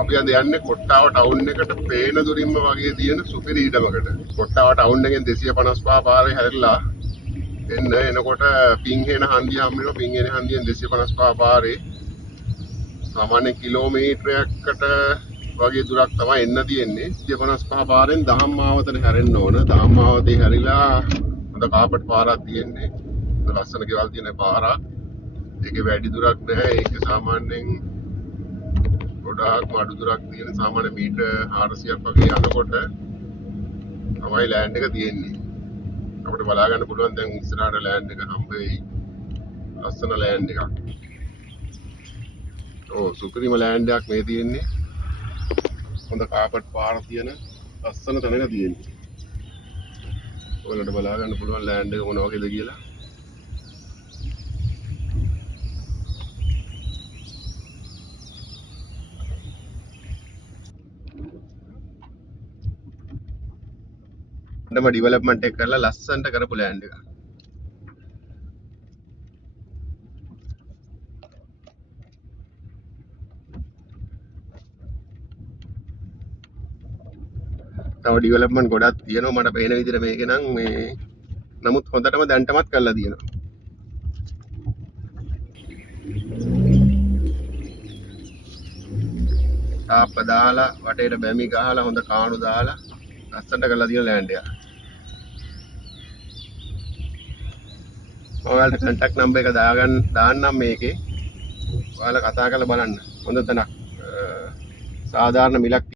අපි අද යන්නේ කොට්ටාව ටවුන් එකට පේන දුරින්ම වගේ තියෙන සුපිරි ඉඩමකට. කොට්ටාව ටවුන් එකෙන් 255 පාරේ හැරිලා එනකොට පිංහෙන හන්දිය හම්බ වෙනවා. පිංහෙන හන්දියෙන් 255 පාරේ සාමාන්‍ය කිලෝමීටරයකට වගේ දුරක් තමයි එන්න තියෙන්නේ. 255 පාරෙන් දහම්මාවතට හැරෙන්න ඕන. දහම්මාවතේ හැරිලා හොඳ කාපට් පාරක් තියෙන්නේ. හොඳ ලස්සන ගෙවල් තියෙන පාරක්. ඒකේ වැඩි දුරක් නැහැ. ඒක සාමාන්‍යයෙන් ගොඩාක් අඩු දුරක් තියෙන සාමාන්‍ය මීටර් 400ක් වගේ යනකොට තමයි ලෑන්ඩ් එක තියෙන්නේ. අපිට බලා ගන්න පුළුවන් දැන් ඉස්සරහට ලෑන්ඩ් එක හම්බ වෙයි. ලස්සන ලෑන්ඩ් එකක්. සුපිරිම ලෑන්ඩ් එකක් මේ තියෙන්නේ. හොඳ කාපට් පාර තියෙන ලස්සන තැනක තියෙන්නේ. ඔයාලට බලා ගන්න පුළුවන් ලෑන්ඩ් එක මොන වගේද කියලා. ඩම ඩිවලොප්මන්ට් එක කරලා ලස්සනට කරපු ලෑන්ඩ් එක. තව ඩිවලොප්මන්ට් ගොඩක් තියෙනවා මට පේන විදිහට මේකේ නම් මේ නමුත් හොඳටම දැන්ටමත් කරලා තියෙනවා. තාප්ප දාලා වටේට බැමි ගහලා හොඳ කාණු දාලා ලස්සනට කරලා තියෙන ලෑන්ඩ් එක. ඔයාලට කන්ටැක්ට් නම්බර් එක දාන්නම් මේකේ. ඔයාලා කතා කරලා බලන්න. හොඳ තැනක්. සාධාරණ මිලක්